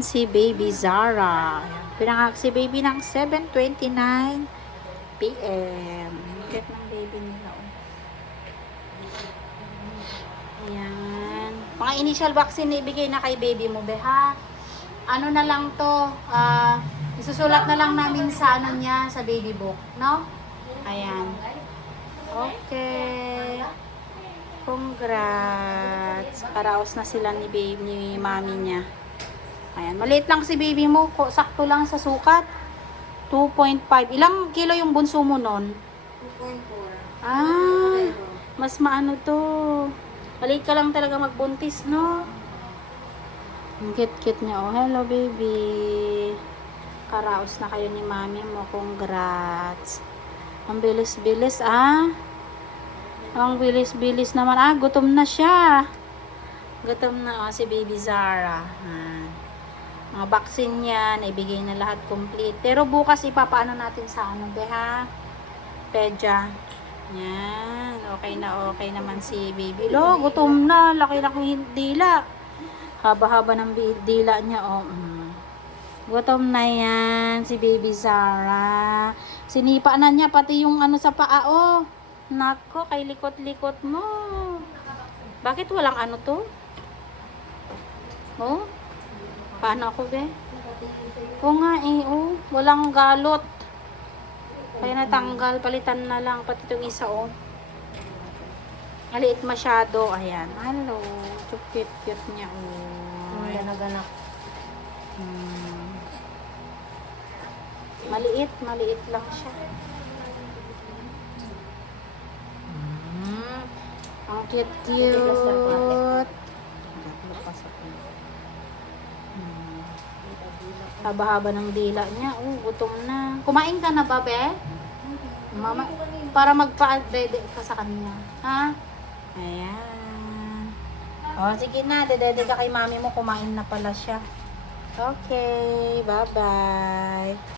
Si Baby Zara. Pinangak si baby ng 7:29 PM. Cute ng baby nila. Ayan. Mga initial vaccine na ibigay na kay baby mo, be, ha? Ano na lang to, isusulat na lang namin sa ano niya, sa baby book, no? Ayan. Okay. Congrats. Paraos na sila ni baby, ni mami niya. Ayan, maliit lang si baby mo, sakto lang sa sukat. 2.5. Ilang kilo yung bunso mo nun? 2.4. Ah, mas maano to. Maliit ka lang talaga magbuntis, no? Ang cute-cute niya. Oh, hello baby. Karaos na kayo ni mami mo. Congrats. Ang bilis-bilis, ah. Ang bilis-bilis naman. Ah, gutom na siya. Gutom na, oh, si baby Zara. Mga vaccine niya, naibigay na lahat complete. Pero bukas ipapaano natin sa ano, be, ha? Pedya. Yan. Okay naman si baby. Lo, gutom na. Laki-laki dila. Haba-haba ng dila niya, oh. Gutom na yan, si baby Zara. Sinipa na niya, pati yung ano sa paa, oh. Nako, kay likot-likot mo. Bakit walang ano to? Oh? Paano ako, be? Oo nga eh, oh. Walang galot. Kaya natanggal, palitan na lang. Pati itong isa, oh. Maliit masyado. Ayan. Hello. Cute-cute niya, oh. Ganak-ganak. Maliit lang siya. Ang cute-cute. Haba-haba ng dila niya. Oh, gutom na. Kumain ka na ba, be? Mama, para magpa-dede ka sa kanya. Ha? Ayan. O, sige na. Dede ka kay mami mo. Kumain na pala siya. Okay. Bye-bye.